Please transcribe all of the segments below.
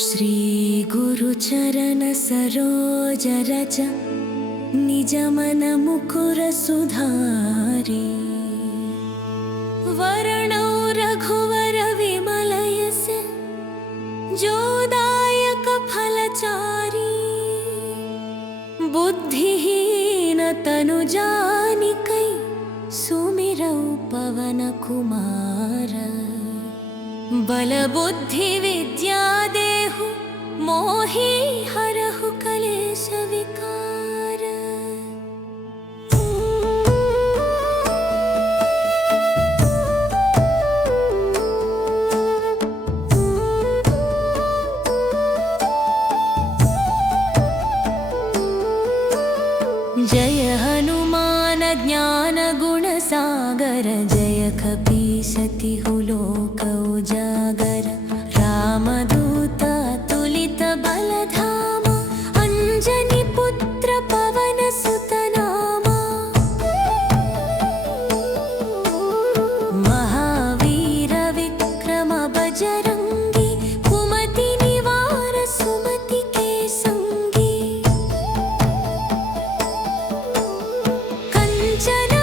श्री गुरुचरण सरोज रज निज मन मुकुर सुधारी वर्णौ रघुवर विमल यस जो दायक फलचारी बुद्धिहीन तनु जानिकै सुमिरौ पवन कुमार बल बुद्धि विद्या देहु मोहि हरहु कलेश विकार। जय हनुमान ज्ञान गुण सागर जय कपीसतिहु लोक उजागर रामदूत तुलित बलधामा अंजनी पुत्र पवन सुत नामा महावीर विक्रम बजरंगी कुमति निवार सुमति के संगी कंचन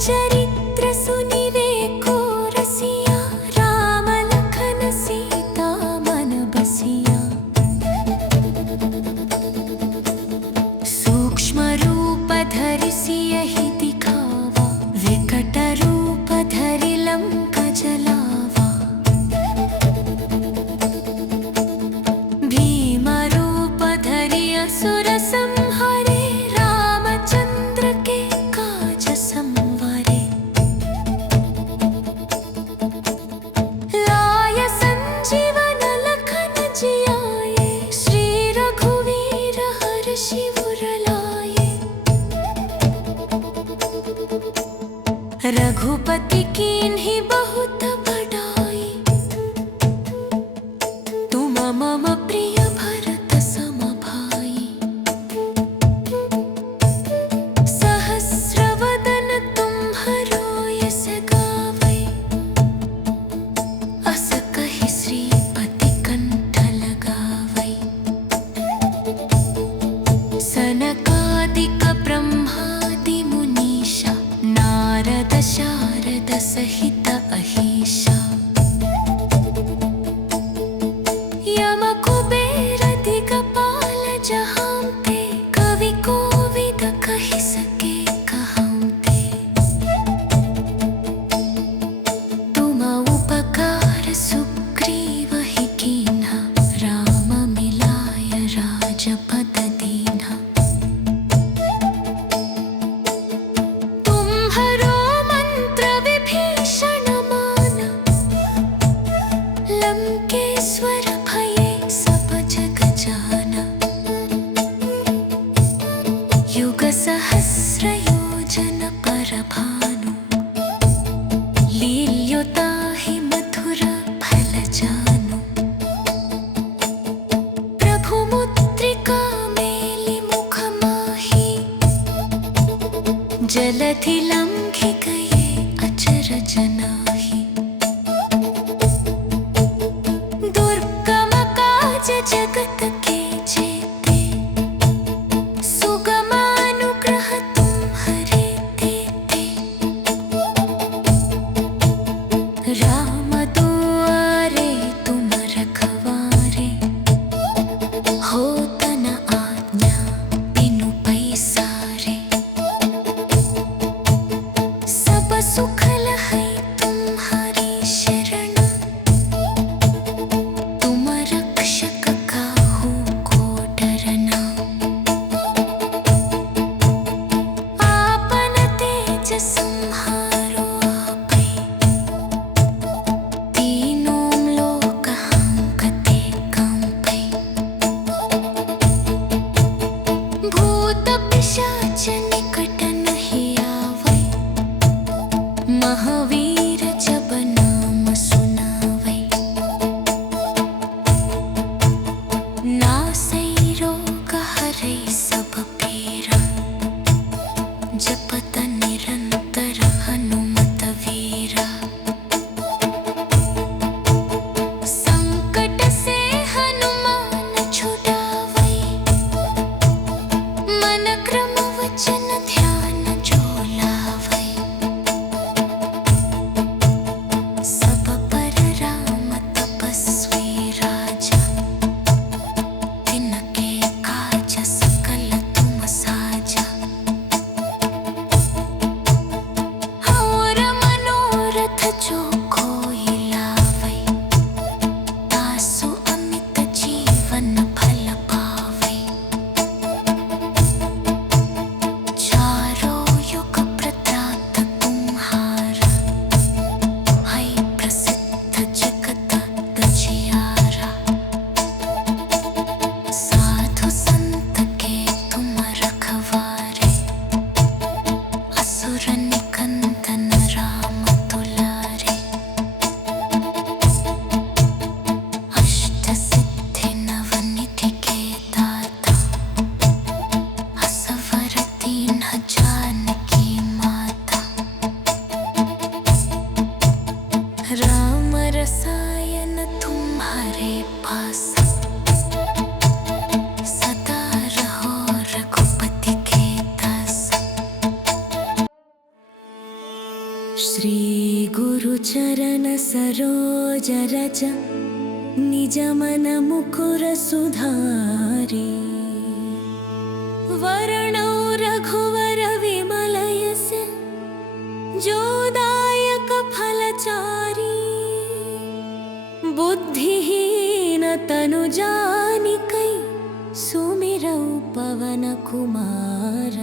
चरित्र सुनिवेको रसिया राम लखन सीता मन बसिया सूक्ष्म रूप धरि सियहि दिखावा विकट रूप धरि लंक जलावा भीम रूप धरि असुर संहारे रामचंद्र के काज रघुपति कीन्हि बहुत बड़ाई तुम मम प्रिय भरत सम भाई सहस्र वदन तुम्हरो यस गावै अस कहि श्रीपति कंठ लगावै सनकादिक ब्रह्मादि मुनीषा नारद शारद सहित अहीशा यम कुबेर दिगपाल जहांते कवि कोविद कहि सके कहांते तुम उपकार सुग्रीव ही कीन्हा राम मिलाय राजपद दीन्हा लंकेश्वर भये सब जग जाना युग सहस्र योजन पर भानु लील्योताहि मधुर फल जानु प्रभु मुद्रिका मेलि मुख माही जलधि लंघि गए अचरज नाहि दुर्गम काज जगत के जेते सुगम अनुग्रह तुम्हरे देते राम दुआरे तुम रखवारे होत न आज्ञा बिनु पैसारे सब सुख लहै तुम्हारी शरण तुम रक्षक नासै रोग हरै सब पीरा जपत निरंतर हनुमत वीरा संकट से हनुमान छुड़ावै मन क्रम वचन ध्यान जो लावै सब पर राम तपस्वी राजा तिनके काज सकल तुम साजा और मनोरथ जो कोई लावै तासु अमित जीवन फल पावै चारों युग प्रताप तुम्हारा है प्रसिद्ध जगत दजियारा साधु संत के तुम रखवारे असुर निकंदन राम दुलारे अष्ट सिद्धि नवनिधि के दाता असवर दीन जानकी माता राम रसायन तुम्हारे पास सदा रहो रघुपति के दास श्री गुरु चरण सरोज रज निज मन मुकुर सुधारी वरणौ रघुवर विमल यस जो दायक फलचारी बुद्धिहीन तनु जानिकै सुमिरौ पवन कुमार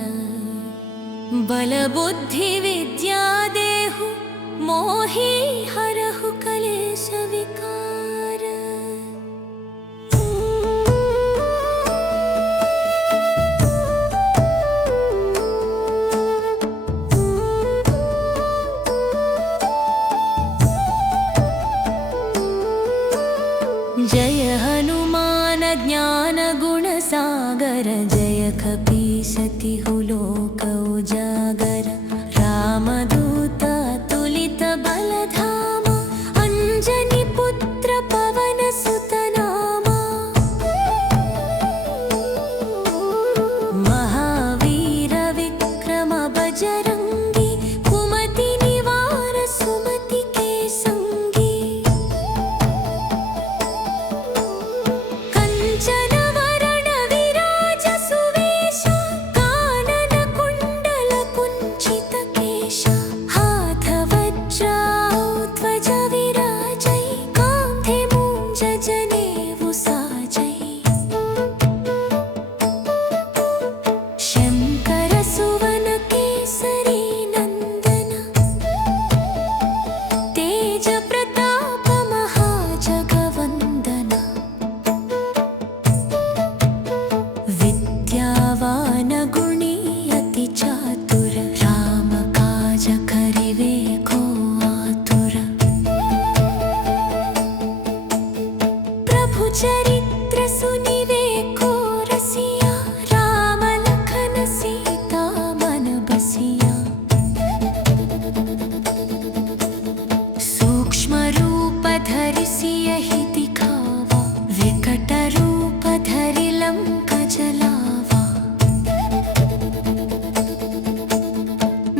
बल बुद्धि विद्या देहु मोहि हरहु कलेश विकार जय हनुमान ज्ञान गुण सागर जय कपीसतिहु लोक उजागर रामदूत तुलित बलधामा अंजनी पुत्र पवन सुत नामा महावीर विक्रम बजरंगी कुमति निवार सुमति के संगी कंचन वरण विराज सुवेश कानन कुंडल कुंचित केश हाथ वज्र ध्वज विराजै कांधे मूंज जनेऊ साजै शंकर सुवन केसरी नंदन तेज प्रताप महाजगवंदन विद्यावान गुणी अति चातुर राम काज करिवे को आतुर प्रभु चरित्र सुनिवे को रसिया राम लखन सीता मन बसिया सूक्ष्म रूप धरि सियहि दिखावा विकट रूप धरि लंक जलावा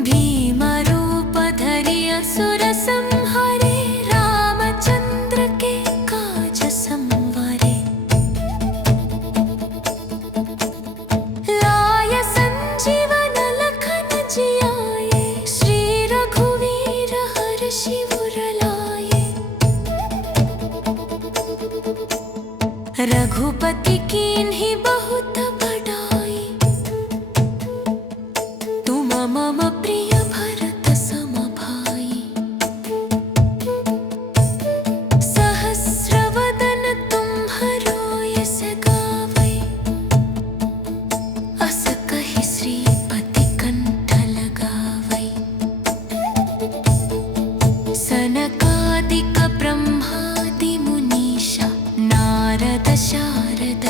भीम रूप धरि असुर संहारे रामचंद्र के काज संवारे लाय संजीवन लखन जियाए श्री रघुवीर हर्षि उर लाए रघुपति कीन्हि बहुत बड़ाई तुम मम प्रिय भरत सम भाई सहस्र वदन तुम्हरो यस गावै अस कहि श्रीपति कंठ लगावै सनकादिक ब्रह्मादि मुनीषा नारद शारद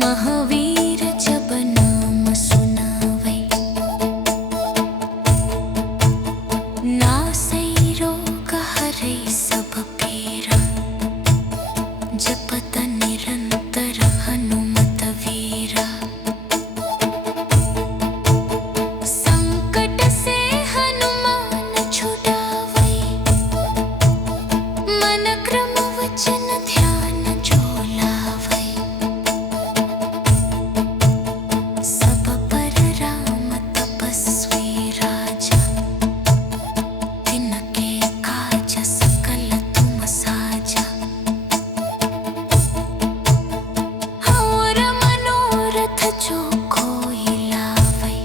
महावीर जब नाम सुनावै, नासै रोग हरै सब पीरा, जपत निरंतर हनुमत वीरा। संकट से हनुमान छुड़ावै, मन क्रम वचन ध्यान जो लावै। सब पर राम तपस्वी राजा, तिनके काज सकल तुम साजा। और मनोरथ जो कोई लावै,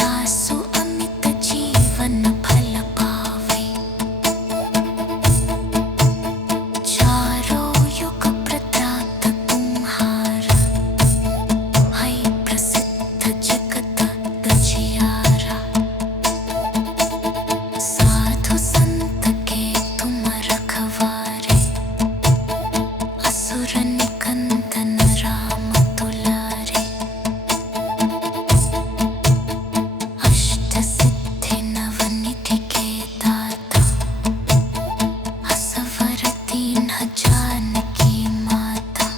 तासु अमित जीवन फल पावै। चारों युग प्रताप तुम्हारा, है प्रसिद्ध जगत गजियारा। साधु संत के तुम रखवारे, असुर निकंदन राम दुलारे। अष्ट सिद्धि नवनिधि के दाता, असवर दीन जानकी माता।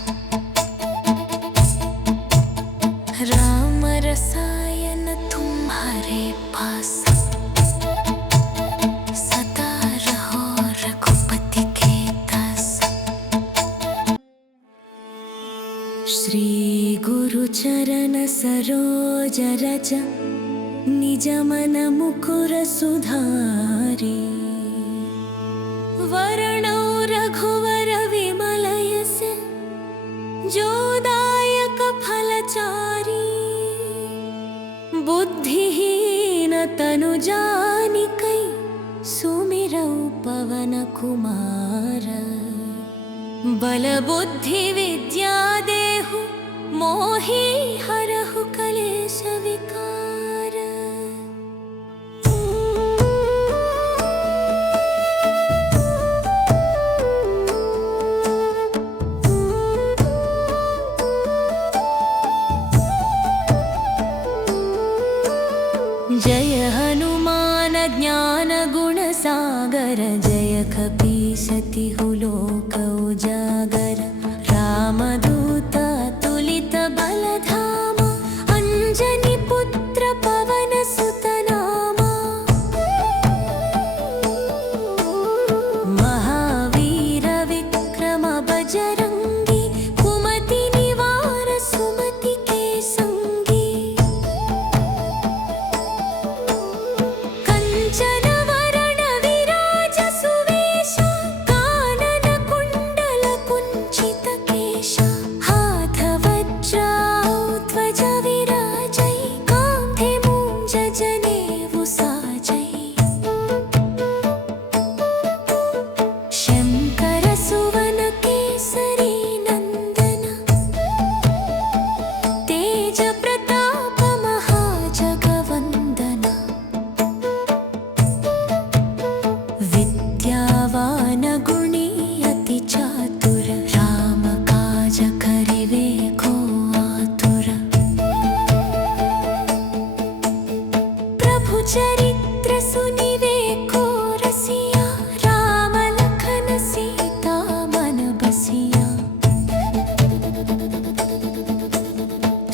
राम रसायन तुम्हारे पास, सदा रहो रघुपति के दास। श्री गुरु चरण सरोज रज, निज मन मुकुर सुधारी। वर्णौ रघुवर विमल यस, जो दायक फलचारी। बुद्धिहीन तनु जानिकै, सुमिरौ पवन कुमार। बल बुद्धि विद्या देहु, मोहि हरहु कलेश विकार। जय हनुमान ज्ञान गुण सागर, जय कपीस तिहु लोक उजागर। रामदूत तुलित बल धामा, अंजनी पुत्र पवन सुत नामा। महावीर विक्रम बजरंगी, कुमति निवार सुमति के संगी। कंचन वरण विराज सुवेश, कानन कुंडल कुंचित केश। हाथ वज्र ध्वज विराजै, कांधे मूंज जनेऊ साजै। शंकर सुवन केसरी नंदन, तेज प्रताप महाजगवंदन। विद्यावान गुणी अति चातुर, राम काज करिवे को आतुर। प्रभु चरित्र सुनिवे को रसिया, राम लखन सीता मन बसिया।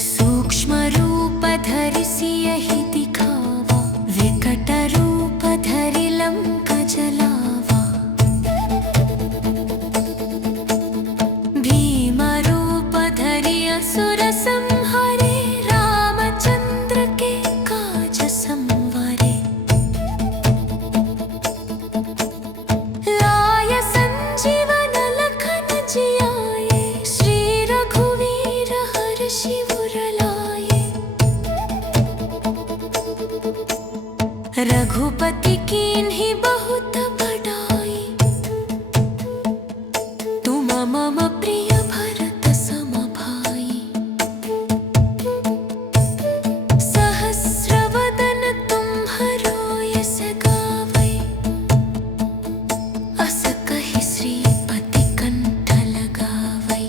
सूक्ष्म रूप धरि सियहि दिखावा, विकट रूप धरि लंक जलावा। भीम रूप धरि असुर संहारे, रामचंद्र के काज संवारे। लाय संजीवन लखन जियाए, श्री रघुवीर हर्षि उर लाए। रघुपति कीन्हि बहुत बड़ाई, तुम मम प्रिय भरत सम भाई। सहस्र वदन तुम्हरो यस गावै, अस कहि श्रीपति कंठ लगावै।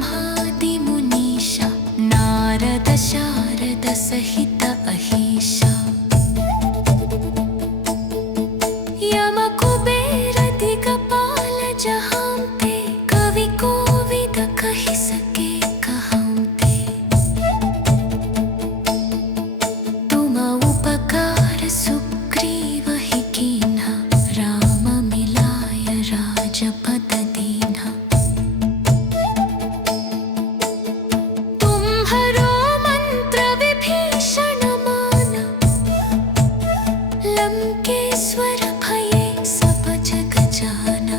ब्रह्मादिमुनीशा नारद शारद सहित अहीशा यम कुबेर दिगपाल जहाँ पे कवि कोविद कहि सके कहाँ पे तुम उपकार सुग्रीव ही कीन्हा राम मिलाय राजपद दीन्हा तुम्हरो मंत्र विभीषण माना लंकेश्वर भये सब जग जाना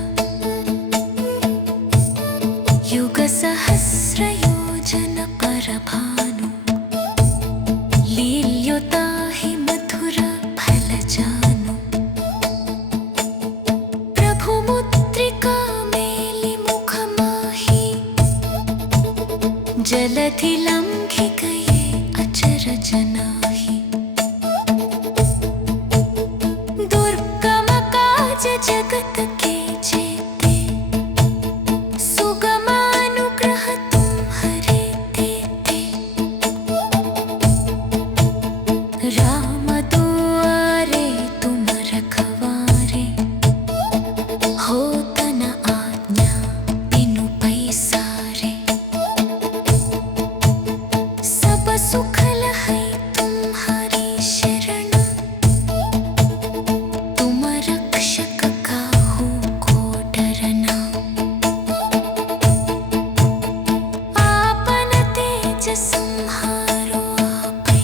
युग सहस्र योजन पर भानु लील्युताहि मधुर फल जानु प्रभु मुद्रिका मेलि मुख माही जलधि लंघि गए अचरज नाही दुर्गम काज जगत के जेते सुगमानुग्रह तुम्हरे देते राम दुआरे तुम रखवारे होत न आज्ञा बिनु पैसारे सब सुख लहै तुम्हारी शरण तुम रक्षक काहू को डरना आपन तेज संहारो आपै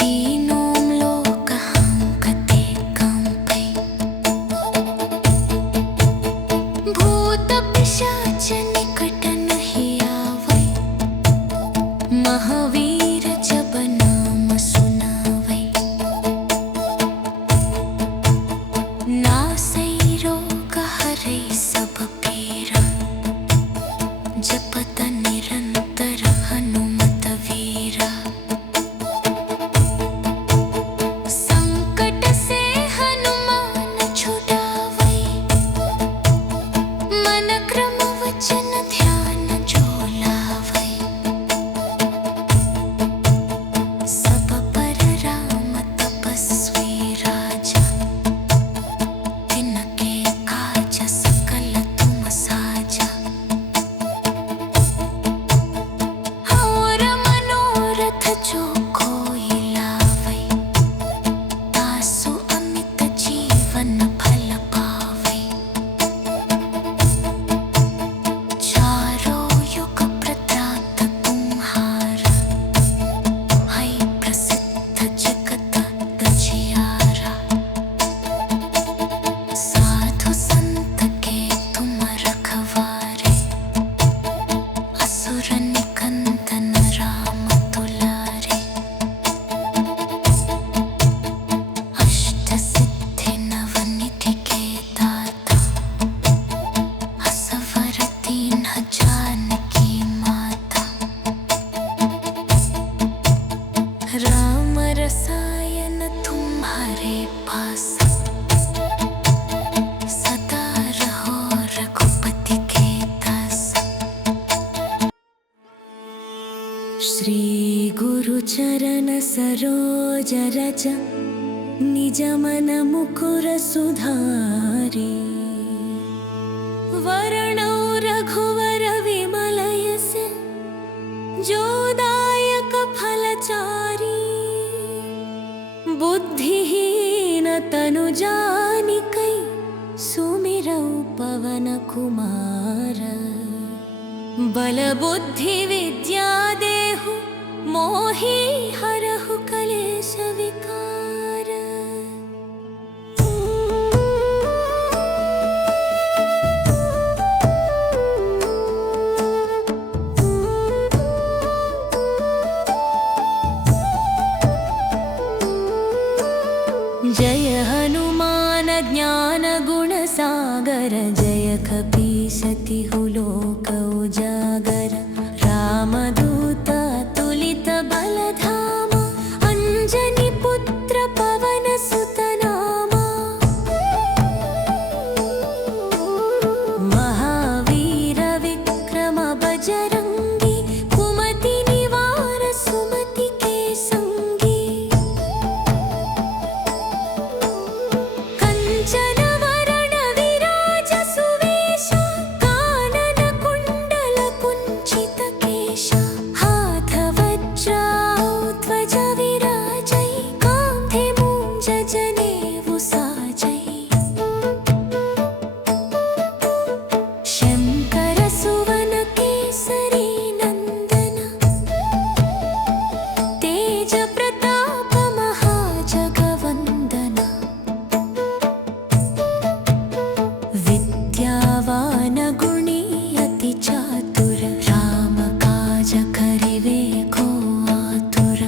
तीनों लोक हांकते कांपै भूत पिशाच निकट नहीं आवै महावीर जब नाम सुनावै नासै रोग हरै सब पीरा जपत निरंतर हनुमत वीरा संकट से हनुमान छुड़ावै मन क्रम वचन ध्यान जो लावै सब पर राम तपस्वी राजा तिनके काज सकल तुम साजा और मनोरथ जो कोई लावै तासु अमित जीवन फल पावै चारों युग प्रताप तुम्हारा है प्रसिद्ध जगत गजियारा साधु संत के तुम रखवारे असुर निकंदन राम दुलारे अष्ट सिद्धि नवनिधि के दाता असवर दीन्ह जानकी माता राम रसायन तुम्हारे पास सदा रहो रघुपति के दास श्री गुरु चरण सरोज रज निज मन मुकुर सुधारी वर्णौ रघुवर विमल यस जो दायक फलचारी बुद्धिहीन तनु जानिकै सुमिरौ पवन कुमार बल बुद्धि विद्या देहु मोहि हरहु कलेश विकार जय हनुमान ज्ञान गुण सागर जय कपीस तिहु लोक उजागर रामदूत अतुलित बल धामा अंजनी पुत्र पवन सुत नामा महावीर विक्रम मन गुणी अति चातुर, राम काज करिवे को आतुर।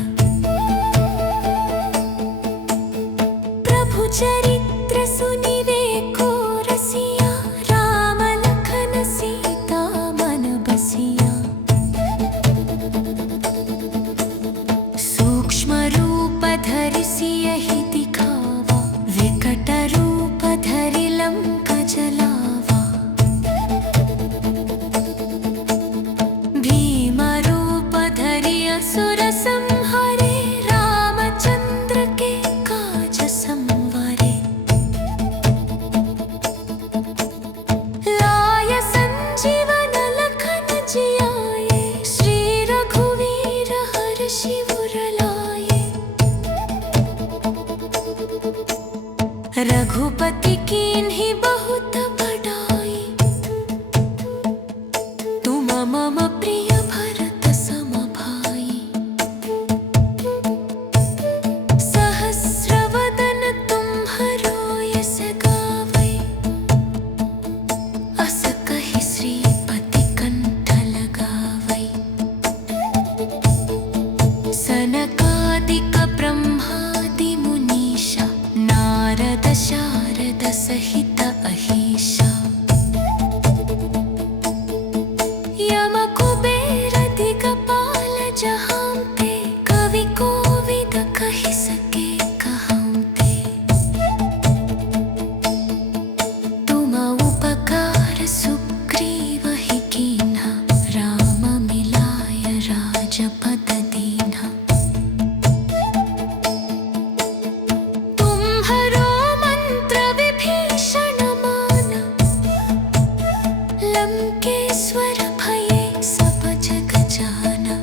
प्रभु चरित्र सुनिवे को रसिया, राम लखन सीता मन बसिया। सूक्ष्म रूप धरि सियहि दिखावा, विकट रूप धरि लंक जलावा। भीम रूप धरि असुर संहारे, रामचंद्र के काज संवारे। लाय संजीवन लखन जियाए, श्री रघुवीर हर्षि उर लाए। रघुपति कीन्हि बहुत बड़ाई, तुम मम प्रिय भरत सम भाई। सहस्र वदन तुम्हरो यस गावै, अस कहि श्रीपति कंठ लगावै। सनकादिक ब्रह्मादि मुनीषा, नारद शारद सहित अहीशा। यम कुबेर दिगपाल जहांते, कवि कोविद कहि सके कहांते। तुम उपकार सुग्रीव ही कीन्हा, राम मिलाय राजपद दीन्हा। तुम्हरो मंत्र विभीषण माना, लंकेश्वर भये सब जग जाना।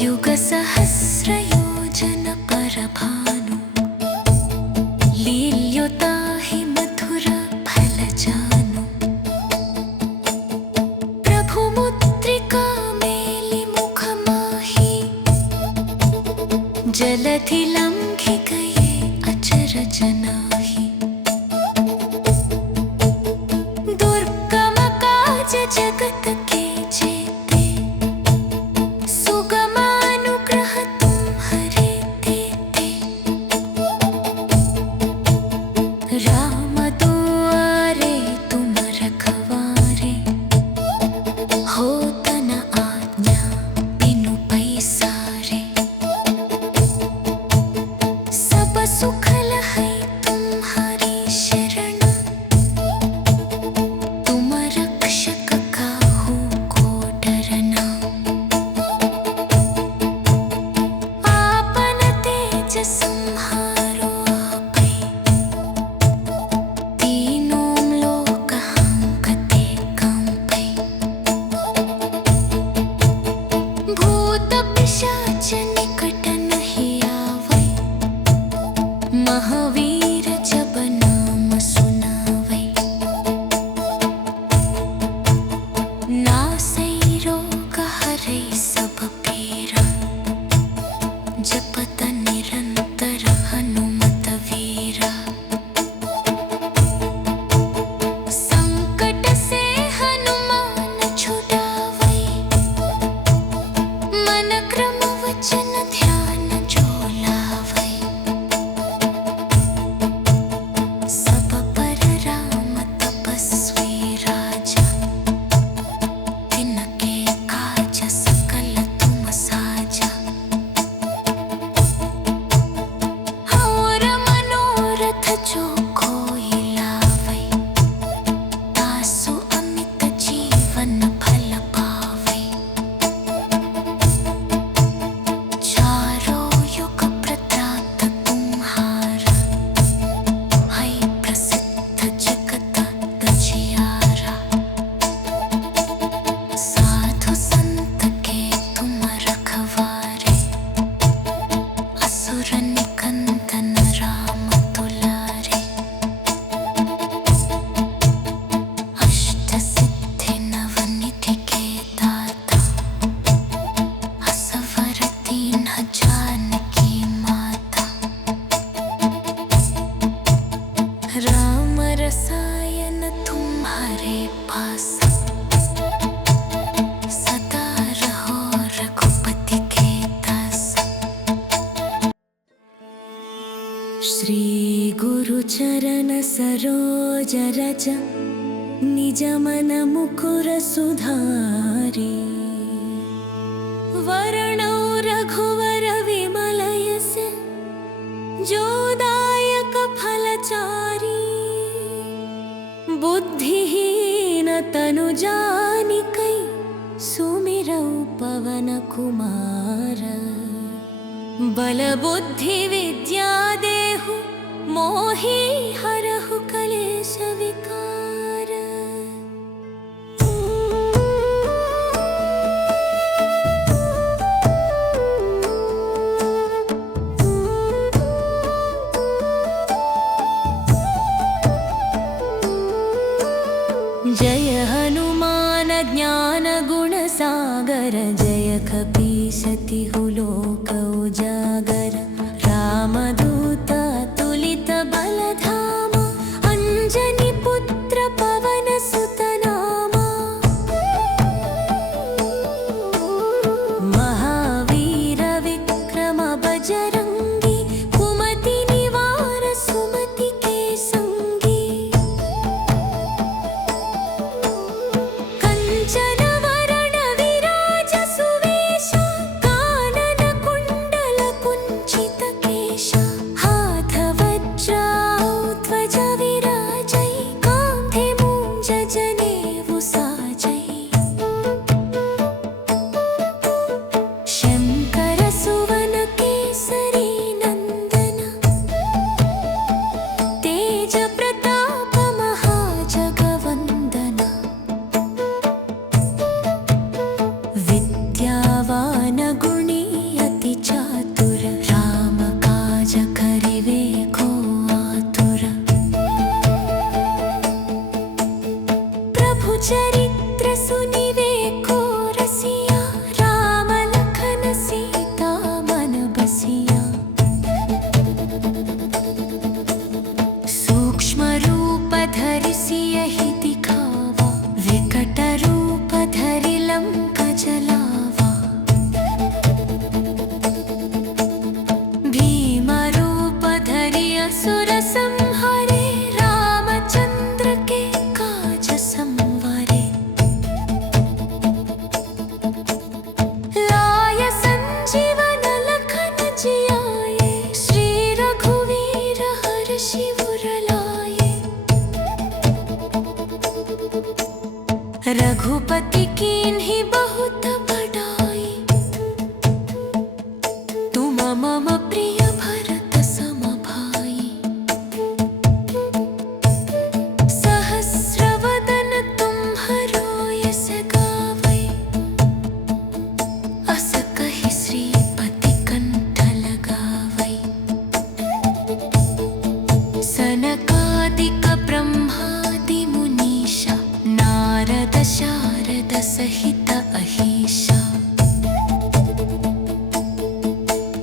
युग सहस्र योजन पर भानु, लील्योताहि मधुर फल जानु। प्रभु मुद्रिका मेलि मुख माही, जलधि लंघि गए अचरज नाही। दुर्गम काज जगत के जेते, सुगम अनुग्रह तुम्हरे तेते। राम दुआरे तुम रखवारे, होत न आज्ञा बिनु पैसारे। सब सुख लहै तुम्हारी शरण, तुम रक्षक काहू को डरना। आपन तेज संहारो आपै, तीनों लोक हांकते कांपै। भूत पिशाच निकट नहीं आवै, महावीर जब नाम सुनावै। नासै रोग हरै सब पीरा, जपत निरंतर हनुमत वीरा। संकट से हनुमान छुड़ावै, मन क्रम वचन ध्यान जो लावै। सब पर राम तपस्वी राजा, तिनके काज सकल तुम साजा। और मनोरथ जो कोई लावै, तासु अमित जीवन फल पावै। चारों युग प्रताप तुम्हारा, है प्रसिद्ध जगत दजियारा। साधु संत के तुम रखवारे, असुर निकंदन राम दुलारे। अष्ट सिद्धि नवनिधि के दाता, असवर दीन्ह जानकी माता। राम रसायन तुम्हारे पास सदा रहो रघुपति के दास। श्री गुरु चरण सरोज रज निज मन मुकुर सुधारी। वर्णौ रघुवर विमल यस जो दायक फलचारी। बुद्धिहीन तनु जानिकै सुमिरौ पवन कुमार। बल बुद्धि विद्या देहु मोहि हरहु कलेश विकार। जय हनुमान ज्ञान गुण सागर। जय कपीस तिहु लोक उजागर। रामदूत अतुलित बल धामा। अंजनी पुत्र पवन सुत नामा। महावीर विक्रम बजरंगी। कुमति निवार सुमति के संगी। कंचन वरण विराज सुवेश। कानन कुंडल कुंचित केश। हाथ वज्र ध्वजा विराजै। कांधे मूंज जनेऊ साजै। शंकर सुवन केसरी नंदन। तेज प्रताप महाजगवंदन। विद्यावान गुणी अति चातुर। राम काज करिवे को आतुर। प्रभु चरित्र सुनिवे को रसिया। राम लखन सीता मन बसिया। सूक्ष्म रूप धरि सियहि दिखावा। विकट रूप धरि लंका जलावा। भीम रूप धरि असुर संहारे। रामचंद्र के काज संवारे। लाय संजीवन लखन जियाए। श्री रघुवीर हर्षि उर लाए। रघुपति कीन्हि बहुत बड़ाई। तुम मम प्रिय भरत सम भाई। सहस्र वदन तुम्हरो यस गावै। अस कहि श्रीपति कंठ लगावै। सनकादिक ब्रह्मादि मुनीषा। नारद शारद सहित अहीशा।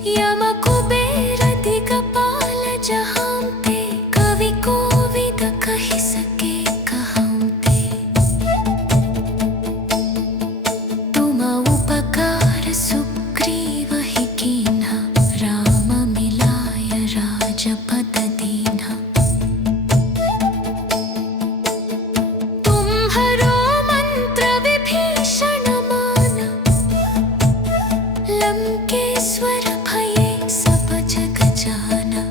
यम कुबेर दिगपाल जहांते। कवि कोविद कहि सके कहांते। तुम उपकार सुग्रीव ही कीन्हा। राम मिलाय राजपद दीन्हा। तुम्हरो मंत्र विभीषण माना। लंकेश्वर भये सब जग जाना।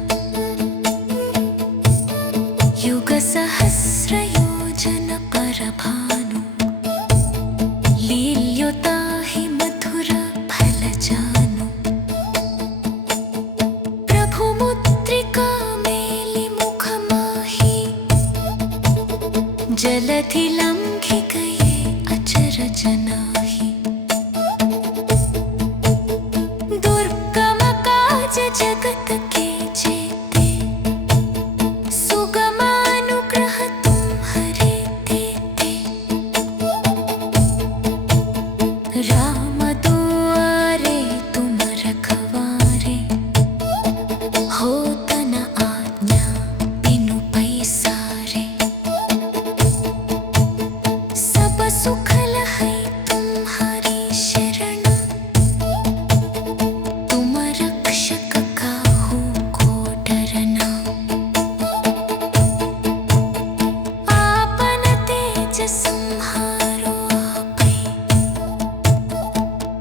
युग सहस्र योजन पर भानु। लील्योताहि मधुर फल जानु। प्रभु मुद्रिका मेलि मुख माही। जलधि लंघि गए अचरज नाही। दुर्गम काज जगत के जेते। सुगम अनुग्रह तुम्हरे तेते। राम दुआरे तुम रखवारे। होत न आज्ञा बिनु पैसारे। काज संहारो आपै,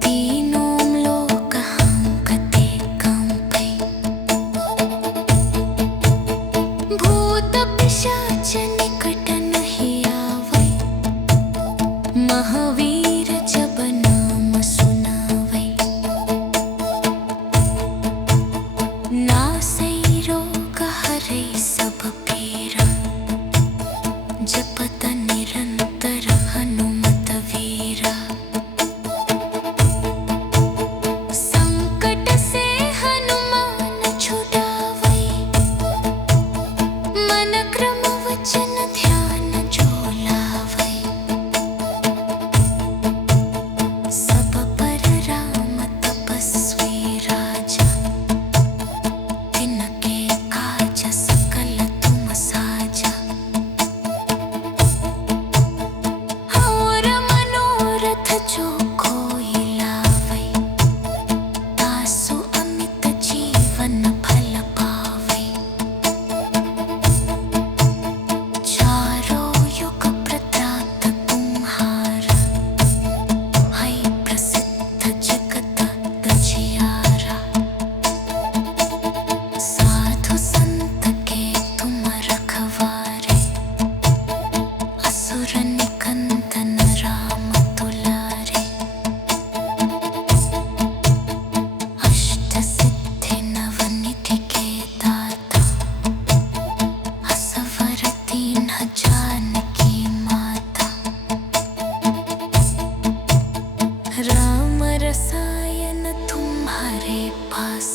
तीनों लोक हांकते कांपै, भूत पिशाच निकट नहीं आवै, महावीर जब नाम सुनावै, नासै रोग हरै सब पीरा, जपत निरंतर हनुमत वीरा, संकट से हनुमान छुड़ावै, मन क्रम वचन ध्यान जो लावै, सब पर राम तपस्वी राजा, तिनके काज सकल तुम साजा, और मनोरथ जो कोई लावै, तासु अमित जीवन फल पावै, चारों युग प्रताप तुम्हारा, है प्रसिद्ध जगत तजियारा, साधु संत के तुम रखवारे, असुर निकंदन राम दुलारे, अष्ट सिद्धि नवनिधि के दाता, असवर दीन्ह जानकी माता, राम रसायन तुम्हारे पास,